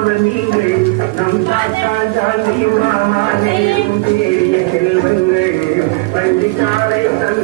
தந்தவர் நீங்கள் நம் தாத்தா ஜாதி மாமா நேரும் தேடிய செல்வங்கள் பள்ளிச்சாலை தந்த